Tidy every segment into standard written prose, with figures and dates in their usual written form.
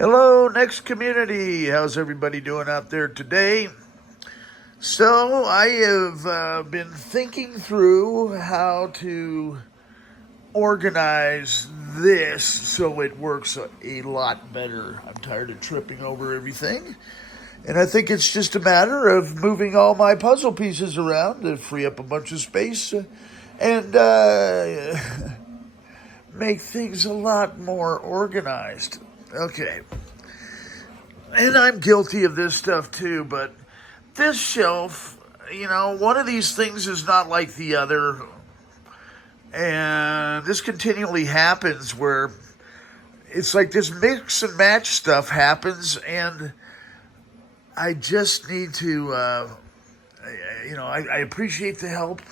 Hello, Next community. How's everybody doing out there today? So, I have been thinking through how to organize this so it works a lot better. I'm tired of tripping over everything. And I think it's just a matter of moving all my puzzle pieces around to free up a bunch of space and make things a lot more organized. Okay. And I'm guilty of this stuff too, but this shelf, one of these things is not like the other. And this continually happens where it's like this mix and match stuff happens, and I just need to, I appreciate the help,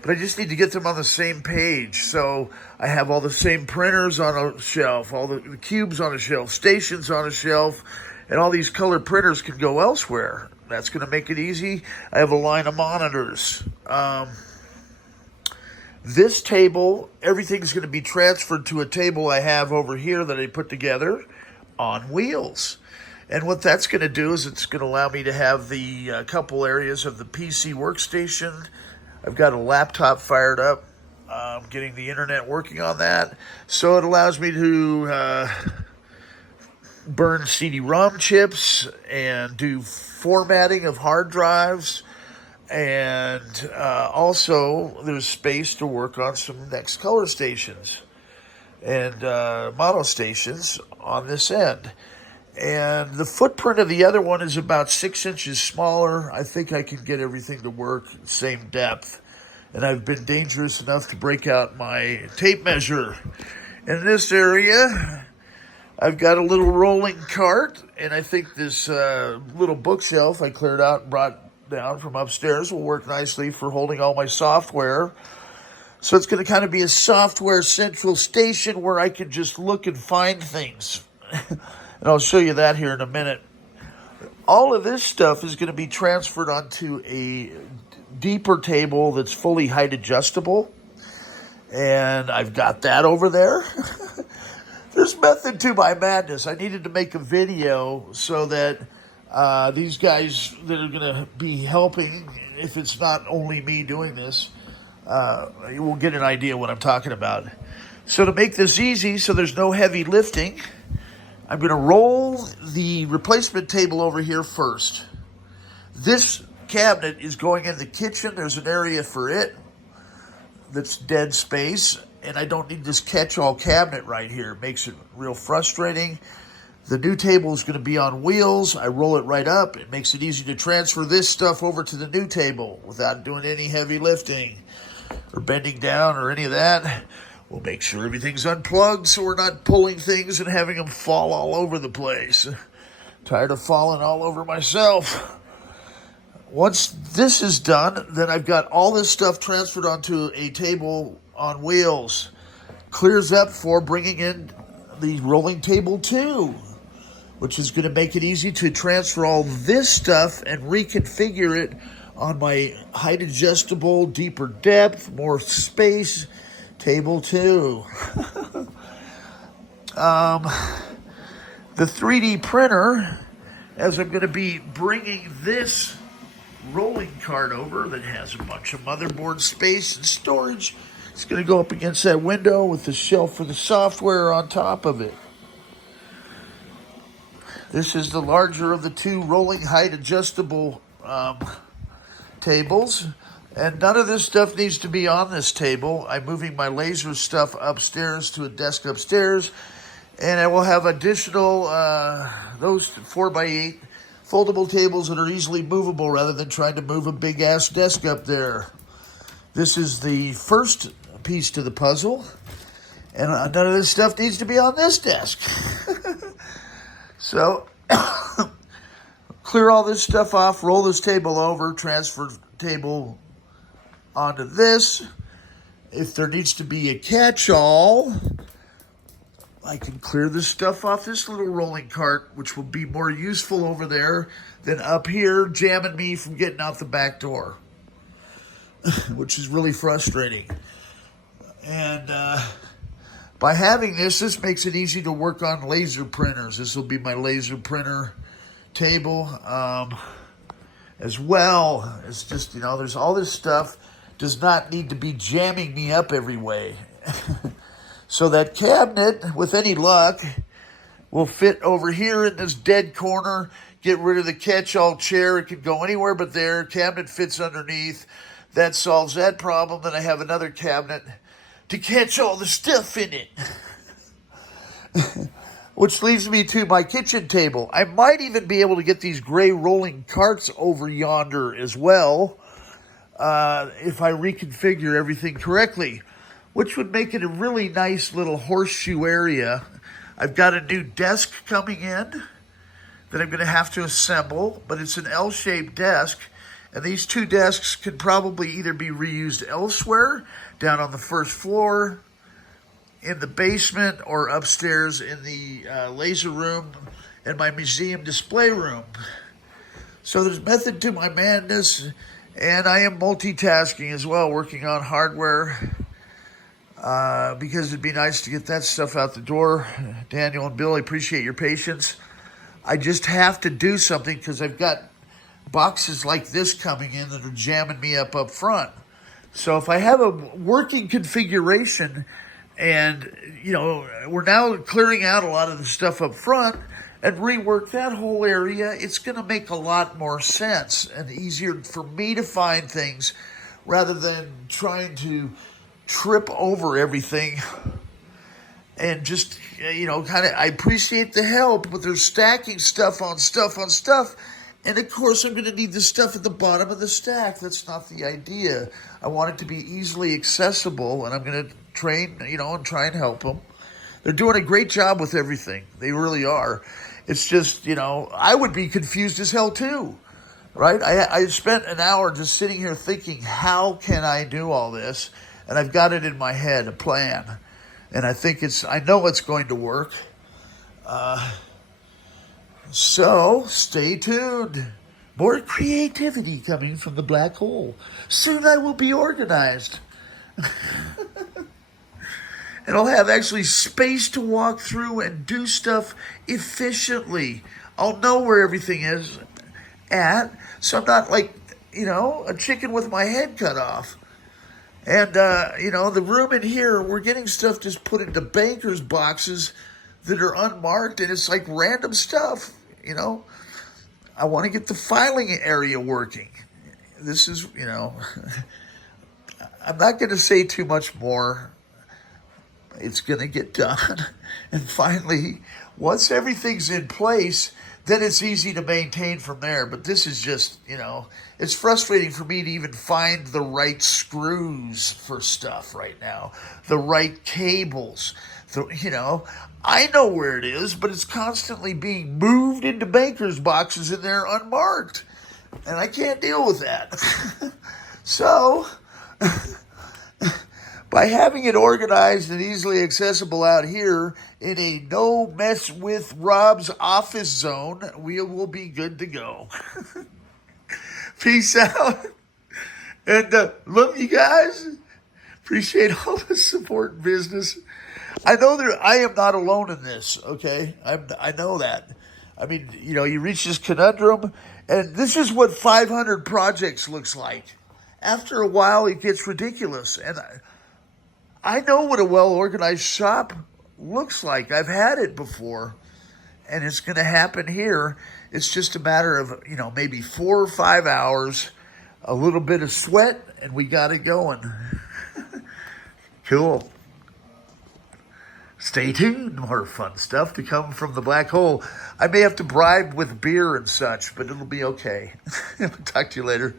but I just need to get them on the same page. So I have all the same printers on a shelf, all the cubes on a shelf, stations on a shelf, and all these color printers can go elsewhere. That's going to make it easy. I have a line of monitors. This table, everything's going to be transferred to a table I have over here that I put together on wheels. And what that's going to do is it's going to allow me to have the couple areas of the PC workstation. I've got a laptop fired up. I'm getting the internet working on that. So it allows me to burn CD-ROM chips and do formatting of hard drives. And also there's space to work on some next color stations and mono stations on this end. And the footprint of the other one is about 6 inches smaller. I think I can get everything to work same depth. And I've been dangerous enough to break out my tape measure. In this area, I've got a little rolling cart, and I think this little bookshelf I cleared out and brought down from upstairs will work nicely for holding all my software. So it's going to kind of be a software central station where I can just look and find things. And I'll show you that here in a minute. All of this stuff is going to be transferred onto a deeper table that's fully height adjustable. And I've got that over there. There's method to my madness. I needed to make a video so that these guys that are going to be helping, if it's not only me doing this, you will get an idea what I'm talking about. So to make this easy, so there's no heavy lifting, I'm going to roll the replacement table over here first. This cabinet is going in the kitchen. There's an area for it that's dead space. And I don't need this catch-all cabinet right here. It makes it real frustrating. The new table is going to be on wheels. I roll it right up. It makes it easy to transfer this stuff over to the new table without doing any heavy lifting or bending down or any of that. We'll make sure everything's unplugged so we're not pulling things and having them fall all over the place. Tired of falling all over myself. Once this is done, then I've got all this stuff transferred onto a table on wheels. Clears up for bringing in the rolling table 2, which is going to make it easy to transfer all this stuff and reconfigure it on my height adjustable, deeper depth, more space table 2. The 3D printer, as I'm going to be bringing this rolling cart over that has a bunch of motherboard space and storage, it's going to go up against that window with the shelf for the software on top of it. This is the larger of the two rolling height adjustable tables. And none of this stuff needs to be on this table. I'm moving my laser stuff upstairs to a desk upstairs. And I will have additional, those 4x8 foldable tables that are easily movable rather than trying to move a big-ass desk up there. This is the first piece to the puzzle. And none of this stuff needs to be on this desk. So, clear all this stuff off, roll this table over, transfer table onto this. If there needs to be a catch-all, I can clear this stuff off this little rolling cart, which will be more useful over there than up here jamming me from getting out the back door, which is really frustrating. And By having this makes it easy to work on laser printers. This will be my laser printer table. As well, it's just, there's all this stuff does not need to be jamming me up every way. So that cabinet, with any luck, will fit over here in this dead corner. Get rid of the catch-all chair. It can go anywhere but there. Cabinet fits underneath. That solves that problem. Then I have another cabinet to catch all the stuff in it. Which leads me to my kitchen table. I might even be able to get these gray rolling carts over yonder as well, if I reconfigure everything correctly, which would make it a really nice little horseshoe area. I've got a new desk coming in that I'm going to have to assemble, but it's an L-shaped desk, and these two desks can probably either be reused elsewhere, down on the first floor, in the basement, or upstairs in the laser room and my museum display room. So there's method to my madness, and I am multitasking as well, working on hardware, because it'd be nice to get that stuff out the door. Daniel and Bill, I appreciate your patience. I just have to do something because I've got boxes like this coming in that are jamming me up front. So if I have a working configuration, and, we're now clearing out a lot of the stuff up front and rework that whole area, it's going to make a lot more sense and easier for me to find things rather than trying to trip over everything. And just, I appreciate the help, but they're stacking stuff on stuff on stuff. And of course, I'm going to need the stuff at the bottom of the stack. That's not the idea. I want it to be easily accessible, and I'm going to train, and try and help them. They're doing a great job with everything. They really are. It's just, I would be confused as hell too, right? I spent an hour just sitting here thinking, how can I do all this? And I've got it in my head, a plan. And I know it's going to work. So stay tuned. More creativity coming from the black hole. Soon I will be organized. And I'll have actually space to walk through and do stuff efficiently. I'll know where everything is at, so I'm not like, a chicken with my head cut off. And, the room in here, we're getting stuff just put into banker's boxes that are unmarked, and it's like random stuff, I want to get the filing area working. This is, I'm not going to say too much more. It's going to get done. And finally, once everything's in place, then it's easy to maintain from there. But this is just, it's frustrating for me to even find the right screws for stuff right now, the right cables. I know where it is, but it's constantly being moved into banker's boxes in there unmarked. And I can't deal with that. So, by having it organized and easily accessible out here in a no mess with Rob's office zone, we will be good to go. Peace out. And love you guys. Appreciate all the support in business. I know I am not alone in this, okay? I know that. I mean, you reach this conundrum, and this is what 500 projects looks like. After a while, it gets ridiculous. And I know what a well-organized shop looks like. I've had it before, and it's going to happen here. It's just a matter of, maybe 4 or 5 hours, a little bit of sweat, and we got it going. Cool. Stay tuned. More fun stuff to come from the black hole. I may have to bribe with beer and such, but it'll be okay. Talk to you later.